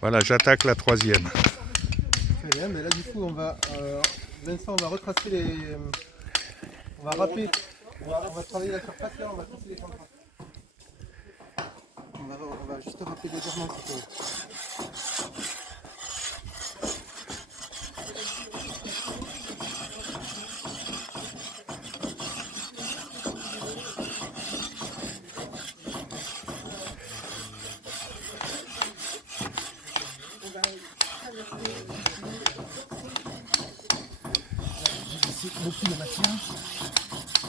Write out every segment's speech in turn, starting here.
Voilà, j'attaque la troisième. Très bien, mais là du coup on va, Vincent, on va retracer les, on va râper, on va travailler la surface là, on va tracer les contrats. On va juste râper légèrement cette beaucoup de matière.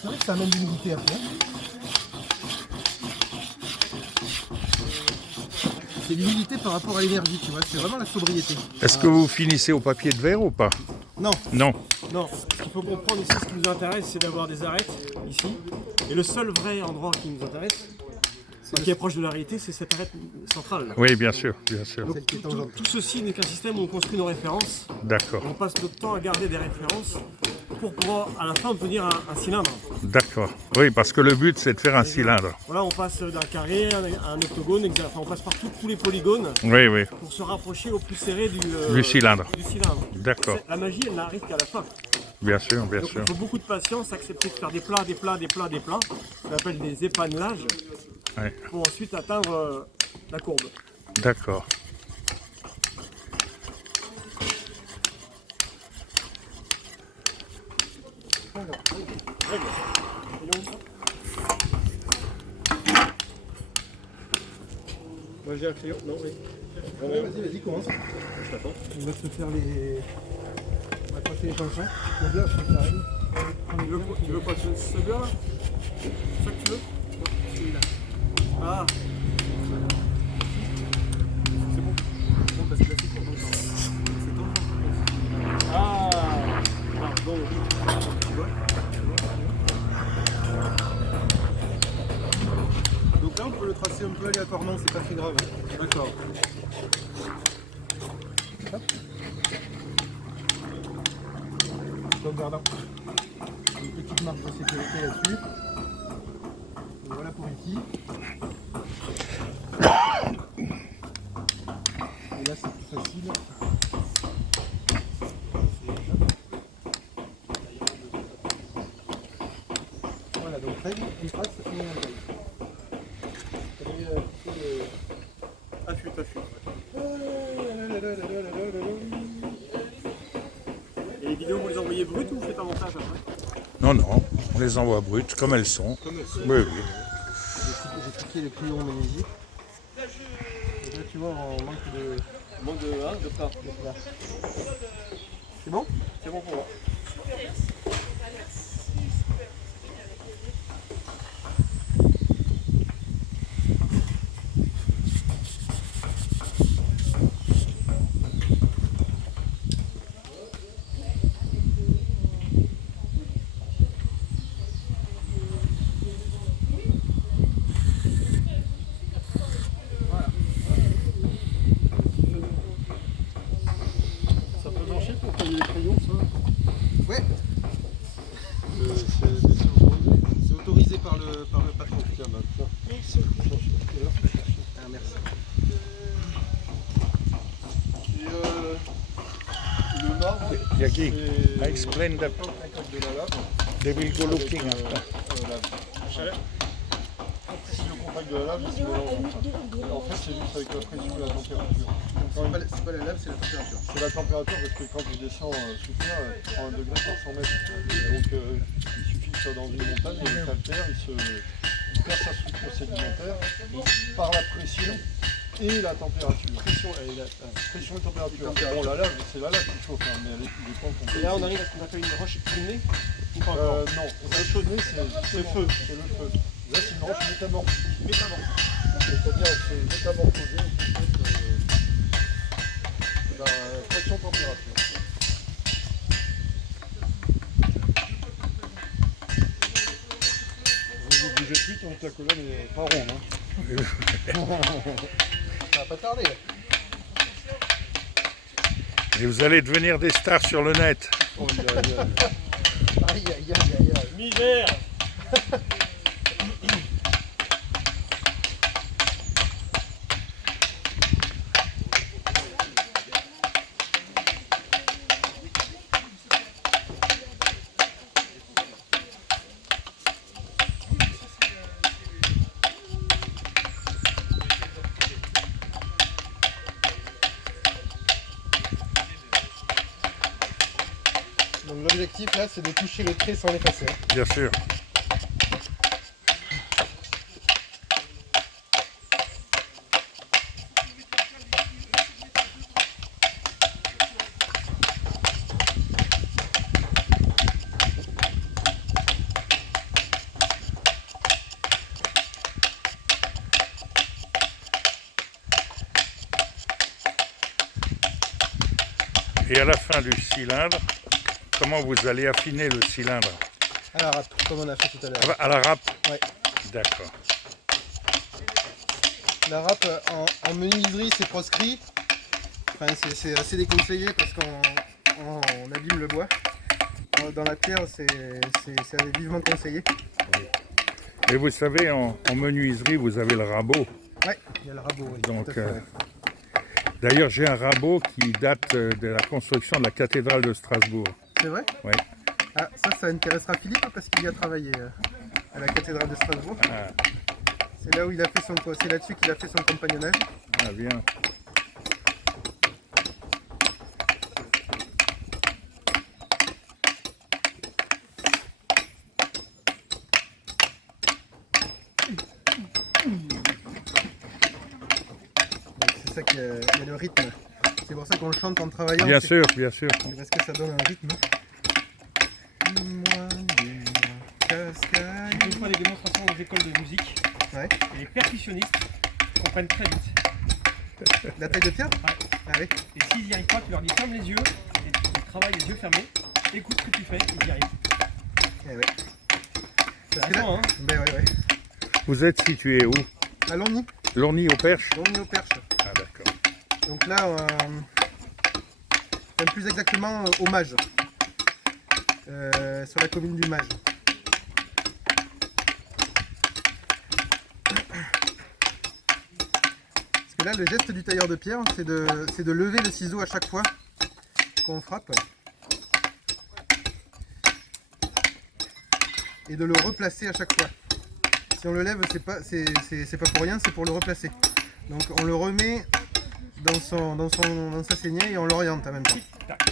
C'est vrai que ça amène de l'humidité après. C'est l'humidité par rapport à l'énergie, tu vois, c'est vraiment la sobriété. Est-ce que vous finissez au papier de verre ou pas? Non, Non. Non, ce qu'il faut comprendre ici, ce qui nous intéresse, c'est d'avoir des arêtes ici. Et le seul vrai endroit qui nous intéresse, qui est proche de la réalité, c'est cette arête centrale. Là. Oui, bien sûr, bien sûr. celle qui est tangente. Tout ceci n'est qu'un système où on construit nos références. D'accord, On passe notre temps à garder des références pour pouvoir à la fin obtenir un cylindre. d'accord. Oui, parce que le but, c'est de faire un cylindre. Voilà, on passe d'un carré à un octogone, enfin, on passe par tous les polygones Oui, oui, pour se rapprocher au plus serré du cylindre. du cylindre. D'accord, La magie, elle n'arrive qu'à la fin. bien sûr, bien Donc sûr. il faut beaucoup de patience, accepter de faire des plats, des plats, des plats, des plats. Ça s'appelle des épanelages Ouais. pour ensuite atteindre la courbe. D'accord. Moi j'ai un crayon, non oui. Ouais, vas-y, commence. Je t'attends. On va se faire les... On va tracer les chansons. Donc là, je crois que ça arrive. Tu veux pas celui-là là? C'est ça que tu veux? Non, celui-là. Ah. C'est bon. Bon parce que là c'est pour longtemps. C'est temps. Ah. Pardon. Tu vois? Donc là, on peut le tracer un peu aléatoirement, c'est pas très grave. D'accord. Sauvegardant. Une petite marque de sécurité là-dessus. Et voilà pour ici. Et là, c'est plus facile. Voilà, donc règle, on trace et on taille. Affûte. Et les vidéos, vous les envoyez brutes ou vous faites un montage après? Non, non, on les envoie brutes, comme elles sont. Comme elles sont. Oui, oui. J'ai piqué les crayons magnésiques. Et là, tu vois, on manque de plat. C'est bon? C'est bon pour moi. Ça peut marcher pour tailler les crayons, ça? Ouais. C'est autorisé par le patron. Tiens, bah, ça. Ah, merci. Et le marbre, Yaki, c'est... I explain that Pas au contact de la lave. they will go looking Avec, after. la chaleur. Si au contact de la lave, il se mélange entre. En fait, c'est juste avec la pression et la température. C'est pas la lave, c'est la température. C'est la température parce que quand tu descends sous terre, tu prends 1 degré par 100 mètres. Donc il suffit que tu sois dans une montagne, et le calcaire, il perd sa structure sédimentaire par la pression et la température. Pression et température. Bon, la lave, c'est la lave qui chauffe, hein, mais il dépend qu'on. Et là, on arrive à ce qu'on appelle une roche inclinée ou pas encore? Non, la chaudenée, c'est le feu. C'est le feu. Là, c'est une roche métamorphique. C'est-à-dire que c'est métamorphosé pression-température. Vous ne bougez plus tant que la colonne n'est pas ronde. Hein. Ça va pas tarder. Et vous allez devenir des stars sur le net. Oh, aïe, aïe, aïe, aïe, aïe. Misère. Donc l'objectif là, c'est de toucher le trait sans l'effacer. Bien sûr. Et à la fin du cylindre, comment vous allez affiner le cylindre? À la râpe, comme on a fait tout à l'heure. À la râpe? Ouais. D'accord. La râpe en menuiserie, c'est proscrit. Enfin, c'est assez déconseillé parce qu'on abîme le bois. Dans la pierre, c'est vivement conseillé. Et vous savez, en menuiserie, vous avez le rabot. Ouais, il y a le rabot. Oui, Donc, tout à fait. d'ailleurs, j'ai un rabot qui date de la construction de la cathédrale de Strasbourg. C'est vrai? Oui. Ah, ça intéressera Philippe parce qu'il y a travaillé à la cathédrale de Strasbourg. Ah, C'est là où il a fait c'est là-dessus qu'il a fait son compagnonnage. ah, bien. Donc c'est ça qu'il y a le rythme. C'est pour ça qu'on le chante en travaillant. Bien c'est- sûr, bien sûr. c'est parce que ça donne un rythme. Dis-moi, cascade. J'ai une fois des démonstrations aux écoles de musique. Ouais. Et les percussionnistes comprennent très vite. La taille de pierre? Ouais. Ah oui. Et s'ils n'y arrivent pas, tu leur dis ferme les yeux, et tu travailles les yeux fermés, écoute ce que tu fais, ils y arrivent. Eh ouais. Parce que là, Attends, hein. ben ouais. Vous êtes situé où? À Longny, Lorny au Perche? Longny au Perche. Ah, d'accord. Donc là, plus exactement au Mage, sur la commune du Mage. Parce que là, le geste du tailleur de pierre, c'est de lever le ciseau à chaque fois qu'on frappe et de le replacer à chaque fois. Si on le lève, c'est pas pour rien, c'est pour le replacer. Donc on le remet dans sa saignée et on l'oriente en même temps. Tic-tac.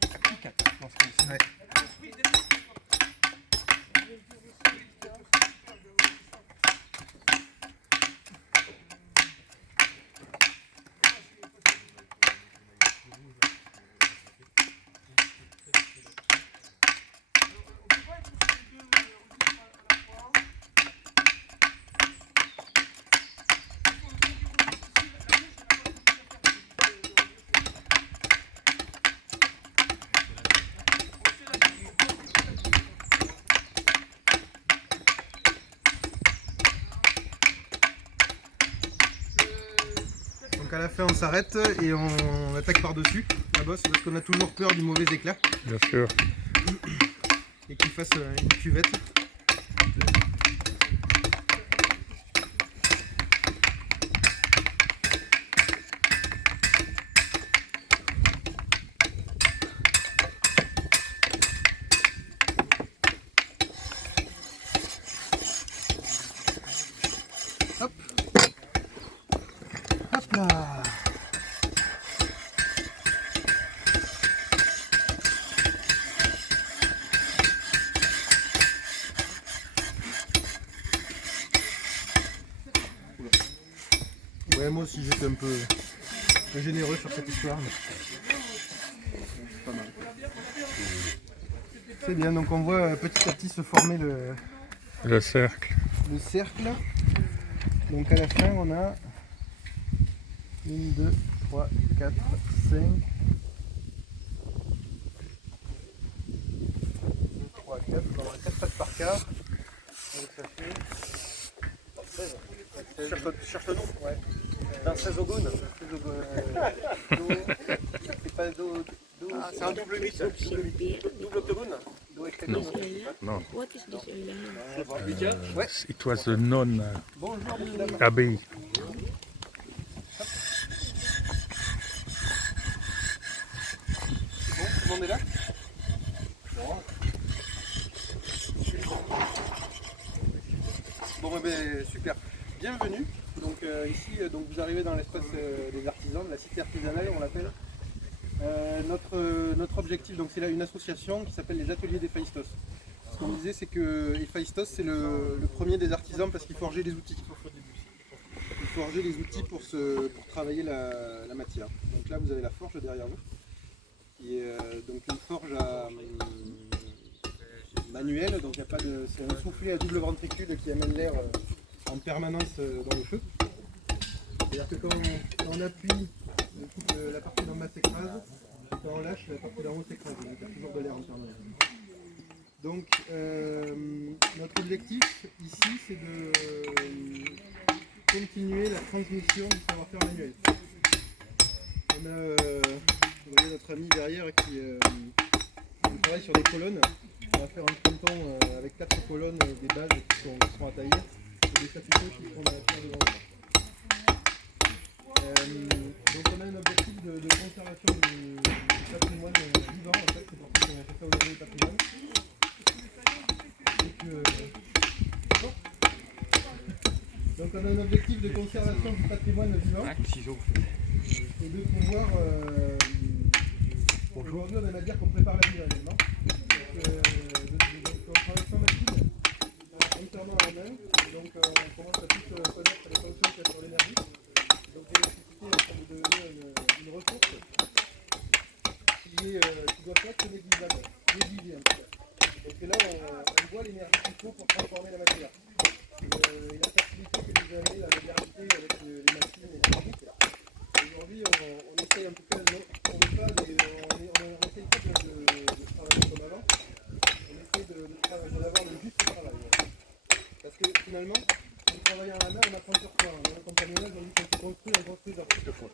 Tic-tac. Non, c'est comme ça. Ouais. Donc à la fin on s'arrête et on attaque par-dessus la bosse parce qu'on a toujours peur du mauvais éclat Bien sûr. et qu'il fasse une cuvette. Hop. Hop là. Ouais, moi aussi j'étais un peu généreux sur cette histoire. Mais... C'est bien, donc on voit petit à petit se former Le cercle. le cercle. Donc à la fin on a 1, 2, 3, 4, 5, 3, 4, on a 4 pattes par quart. Donc ça fait 16. Cherche le nom. Ouais. D'un 16 ogones. C'est pas do C'est un double 8, double octogone. Non. Non. What is this island? It was a non Bonjour, monsieur, dame. abbaye. Bon, tout le monde est là? Bon, ben, super. Bienvenue. Donc ici, donc vous arrivez dans l'espace des artisans, de la cité artisanale, on l'appelle. Notre objectif, donc c'est là une association qui s'appelle les Ateliers d'Héphaïstos. Ce qu'on disait, c'est que Héphaïstos, c'est le premier des artisans parce qu'il forgeait les outils. Il forgeait les outils pour travailler la matière. Donc là, vous avez la forge derrière vous, qui est donc une forge manuelle, donc il n'y a pas de. C'est un soufflet à double ventricule qui amène l'air en permanence dans le feu. C'est-à-dire que quand on appuie, la partie d'en bas s'écrase, et quand on lâche, la partie d'en haut s'écrase. Donc il y a toujours de l'air en permanence. Donc notre objectif ici, c'est de continuer la transmission du savoir-faire manuel. On a, vous voyez notre ami derrière qui travaille sur des colonnes. On va faire un fronton avec 4 colonnes, des bases qui seront à tailler et des chapiteaux qui seront dans la pierre devant nous. Donc on a un objectif de conservation du patrimoine vivant, en fait, c'est pour ça qu'on a fait ça aujourd'hui le patrimoine. Donc on a un objectif de conservation du patrimoine vivant et de pouvoir... aujourd'hui on aime à dire qu'on prépare l'avenir également. Donc on travaille sans machine, entièrement à la main, donc on commence à tous connaître les fonctions qu'il y a sur l'énergie. Donc l'électricité est en train de devenir une ressource qui doit pas être négligeable, négligée en tout cas. Parce que là on voit l'énergie qu'il faut pour transformer la matière. Et la facilité que nous amène la modernité avec les machines et les techniques. Aujourd'hui on essaye en tout cas, on essaye pas de travailler comme avant, on essaie d'avoir le juste travail. Parce que finalement, en travaillant à la main, on apprend sur soi. Dans le compagnonnage, on dit qu'on se construit, on construit dans toute fois.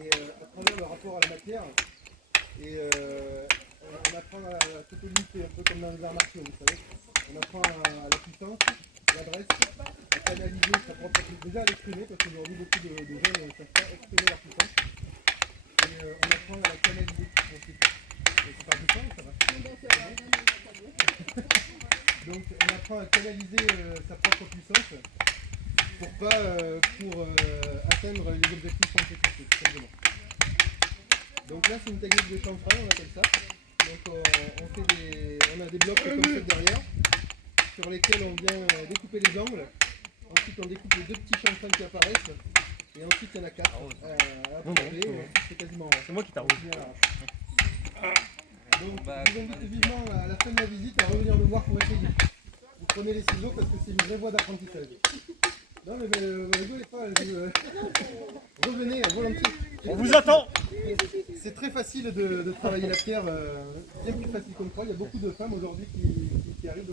Et à travers le rapport à la matière, et on apprend à s'auto-limiter, un peu comme dans les arts martiaux, vous savez. On apprend à la puissance, l'adresse, à canaliser sa propre puissance. Déjà à l'exprimer, parce qu'aujourd'hui beaucoup de jeunes ne savent pas exprimer leur puissance. Et on apprend à la canaliser ensuite. C'est pas puissant, ça va. Donc on apprend à canaliser sa propre puissance pour atteindre les objectifs qu'on s'est fixés, tout simplement. Donc là c'est une technique de chanfrein, on appelle ça. Donc on a des blocs comme ça derrière, sur lesquels on vient découper les angles. Ensuite on découpe les 2 petits chanfreins qui apparaissent. Et ensuite il y en a 4 à tomber. C'est quasiment... C'est moi qui t'arrose. Donc je vous invite vivement à la fin de la visite à revenir me voir pour essayer. Vous prenez les ciseaux parce que c'est une vraie voie d'apprentissage. Non mais rigolez pas, revenez volontiers. On vous attend. C'est très facile de travailler la pierre, bien plus facile qu'on croit. Il y a beaucoup de femmes aujourd'hui qui arrivent.